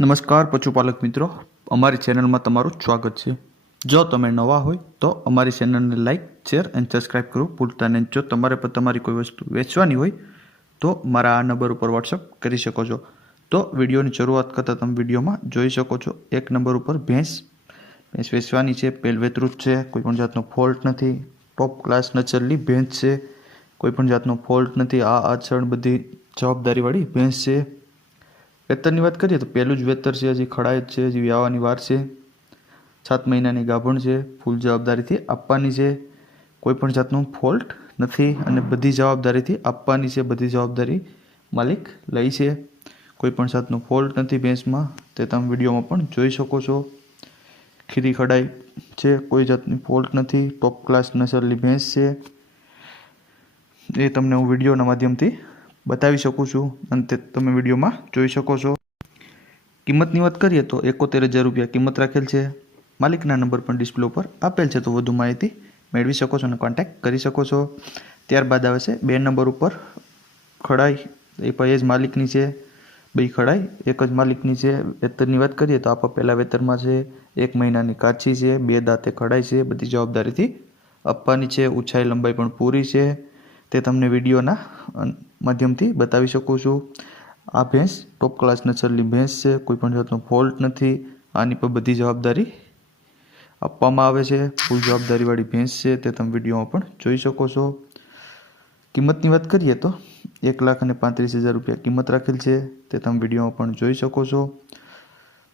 નમસ્કાર પશુપાલક મિત્રો, અમારી ચેનલમાં તમારું સ્વાગત છે। જો તમે નવા હોય તો અમારી ચેનલને લાઇક, શેર એન્ડ સબસ્ક્રાઇબ કરવું ભૂલતા નહીં। જો તમારે પણ તમારી કોઈ વસ્તુ વેચવાની હોય તો મારા આ નંબર ઉપર વોટ્સઅપ કરી શકો છો। તો વિડીયોની શરૂઆત કરતાં તમે વિડીયોમાં જોઈ શકો છો, એક નંબર ઉપર ભેંસ વેચવાની છે। પેલવેતરું છે, કોઈપણ જાતનો ફોલ્ટ નથી, ટોપ ક્લાસ નચરલી ભેંસ છે, કોઈપણ જાતનો ફોલ્ટ નથી। આ આચરણ બધી જવાબદારીવાળી ભેંસ છે। વેતરની વાત કરીએ તો પહેલું જ વેતર છે, હજી ખડાય જ છે, હજી વ્યાવાની વાર છે। 7 મહિનાની ગાભણ છે, ફૂલ જવાબદારીથી આપવાની છે, કોઈપણ જાતનો ફોલ્ટ નથી અને બધી જવાબદારીથી આપવાની છે। બધી જવાબદારી માલિક લઈ છે, કોઈપણ જાતનો ફોલ્ટ નથી ભેંસમાં, તે તમે વિડીયોમાં પણ જોઈ શકો છો। ખીરી ખડાઈ છે, કોઈ જાતની ફોલ્ટ નથી, ટોપ ક્લાસ નસલની ભેંસ છે, એ તમને હું વિડીયોના માધ્યમથી બતાવી શકું છું અને તે તમે વિડીયોમાં જોઈ શકો છો। કિંમતની વાત કરીએ તો 71,000 રૂપિયા કિંમત રાખેલ છે। માલિકના નંબર પણ ડિસ્પ્લે ઉપર આપેલ છે, તો વધુ માહિતી મેળવી શકો છો અને કોન્ટેક્ટ કરી શકો છો। ત્યારબાદ આવે છે 2 નંબર ઉપર ખડાઈ, એ પણ એ જ માલિકની છે। બે ખડાઈ એક જ માલિકની છે। વેતરની વાત કરીએ તો આપણા પહેલા વેતરમાં છે, 1 મહિનાની કાચી છે, 2 દાંતે ખડાઈ છે, બધી જવાબદારીથી આપવાની છે। ઊંચાઈ લંબાઈ પણ પૂરી છે, તે તમને વિડીયોના માધ્યમથી બતાવી શકું છું। આ ભેંસ ટોપ ક્લાસ નસલની ભેંસ છે, કોઈપણ જાતનો ફોલ્ટ નથી, આની પર બધી જવાબદારી આપવામાં આવે છે। ફૂલ જવાબદારીવાળી ભેંસ છે, તે તમે વિડીયોમાં પણ જોઈ શકો છો। કિંમતની વાત કરીએ તો 1,35,000 રૂપિયા કિંમત રાખેલ છે, તે તમે વિડીયોમાં પણ જોઈ શકો છો।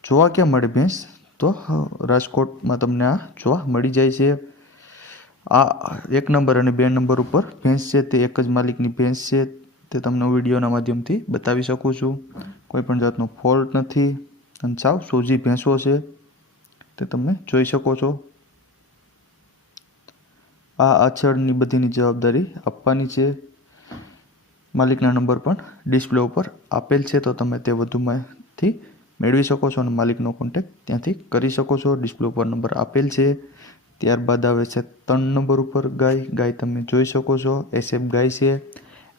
જોવા ક્યાં મળે ભેંસ? તો રાજકોટમાં તમને આ જોવા મળી જાય છે। આ 1 નંબર અને 2 નંબર ઉપર ભેંસ છે, તે એક જ માલિકની ભેંસ છે, તે તમને વિડીયોના માધ્યમથી બતાવી શકું છું। કોઈપણ જાતનો ફોલ્ટ નથી અને સાવ સોજી ભેંસો છે, તે તમે જોઈ શકો છો। આ આચળની બધીની જવાબદારી આપવાની છે। માલિકના નંબર પણ ડિસ્પ્લે ઉપર આપેલ છે, તો તમે તે વધુ માહિતી મેળવી શકો છો અને માલિકનો કોન્ટેક્ટ ત્યાંથી કરી શકો છો। ડિસ્પ્લે ઉપર નંબર આપેલ છે। ત્યારબાદ આવે છે 3 નંબર ઉપર ગાય તમે જોઈ શકો છો, એસએફ ગાય છે,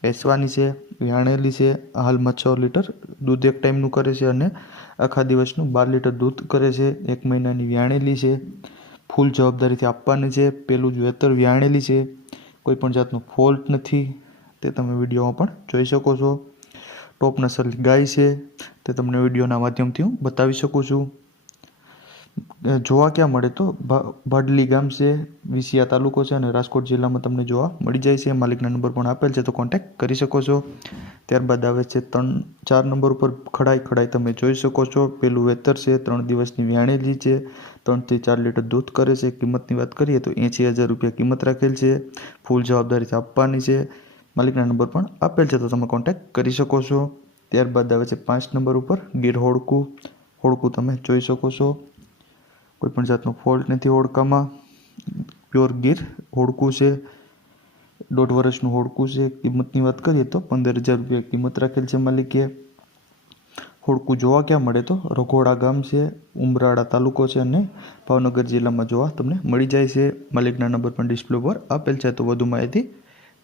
વેચવાની છે, વ્યાણેલી છે, હાલમાં 6 લીટર દૂધ એક ટાઈમનું કરે છે અને આખા દિવસનું 12 લીટર દૂધ કરે છે। 1 મહિનાની વ્યાણેલી છે, ફૂલ જવાબદારીથી આપવાની છે, પેલું જ વેતર વ્યાણેલી છે, કોઈપણ જાતનો ફોલ્ટ નથી, તે તમે વિડીયોમાં પણ જોઈ શકો છો। ટોપ નસલની ગાય છે, તે તમને વિડીયોના માધ્યમથી હું બતાવી શકું છું। જોવા ક્યાં મળે તો ભાડલી ગામ છે, વિસિયા તાલુકો છે અને રાજકોટ જિલ્લામાં તમને જોવા મળી જાય છે। માલિકના નંબર પણ આપેલ છે, તો કોન્ટેક્ટ કરી શકો છો। ત્યારબાદ આવે છે 4 નંબર ઉપર ખડાઈ તમે જોઈ શકો છો, પેલું વેતર છે, 3 દિવસની વ્યાણેલી છે, 3 થી 4 લીટર દૂધ કરે છે। કિંમતની વાત કરીએ તો 80,000 રૂપિયા કિંમત રાખેલ છે, ફૂલ જવાબદારીથી આપવાની છે, માલિકના નંબર પણ આપેલ છે, તો તમે કોન્ટેક્ટ કરી શકો છો। ત્યારબાદ આવે છે 5 નંબર ઉપર ગીર હોડકું તમે જોઈ શકો છો, કોઈપણ જાતનો ફોલ્ટ નથી હોડકામાં, પ્યોર ગીર હોડકું છે, 1.5 વર્ષનું હોડકું છે। કિંમતની વાત કરીએ તો 15,000 રૂપિયા કિંમત રાખેલ છે માલિકે। હોડકું જોવા ક્યાં મળે તો રઘોડા ગામ છે, ઉમરાળા તાલુકો છે અને ભાવનગર જિલ્લામાં જોવા તમને મળી જાય છે। માલિકના નંબર પણ ડિસ્પ્લે પર આપેલ છે, તો વધુ માહિતી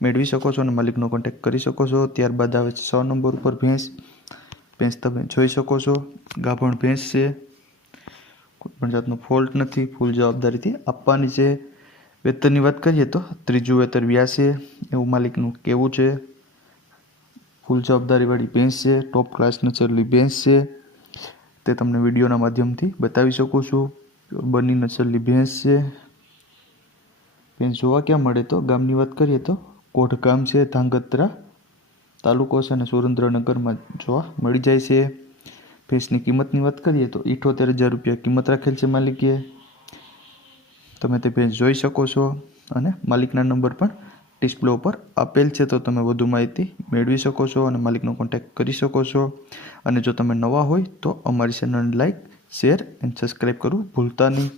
મેળવી શકો છો અને માલિકનો કોન્ટેક્ટ કરી શકો છો। ત્યારબાદ આવે છે 6 નંબર ઉપર ભેંસ તમે જોઈ શકો છો, ગાભણ ભેંસ છે, કોઈપણ જાતનો ફોલ્ટ નથી, ફૂલ જવાબદારીથી આપવાની છે। વેતરની વાત કરીએ તો 3જું વેતર વ્યાસે એવું માલિકનું કહેવું છે। ફૂલ જવાબદારીવાળી ભેંસ છે, ટોપ ક્લાસ નસલની ભેંસ છે, તે તમને વિડીયોના માધ્યમથી બતાવી શકું છું। બની નસલની ભેંસ છે। ભેંસ જોવા ક્યાં મળે તો ગામની વાત કરીએ તો કોઢ ગામ છે, ધાંગધ્રા તાલુકો છે અને સુરેન્દ્રનગરમાં જોવા મળી જાય છે। ભેંસની કિંમતની વાત કરીએ તો 78,000 રૂપિયા કિંમત રાખેલ છે માલિકે, તમે તે ભેંસ જોઈ શકો છો અને માલિકના નંબર પણ ડિસ્પ્લે ઉપર આપેલ છે, તો તમે વધુ માહિતી મેળવી શકો છો અને માલિકનો કોન્ટેક્ટ કરી શકો છો। અને જો તમે નવા હોય તો અમારી ચેનલને લાઇક, શેર એન્ડ સબસ્ક્રાઈબ કરવું ભૂલતા નહીં।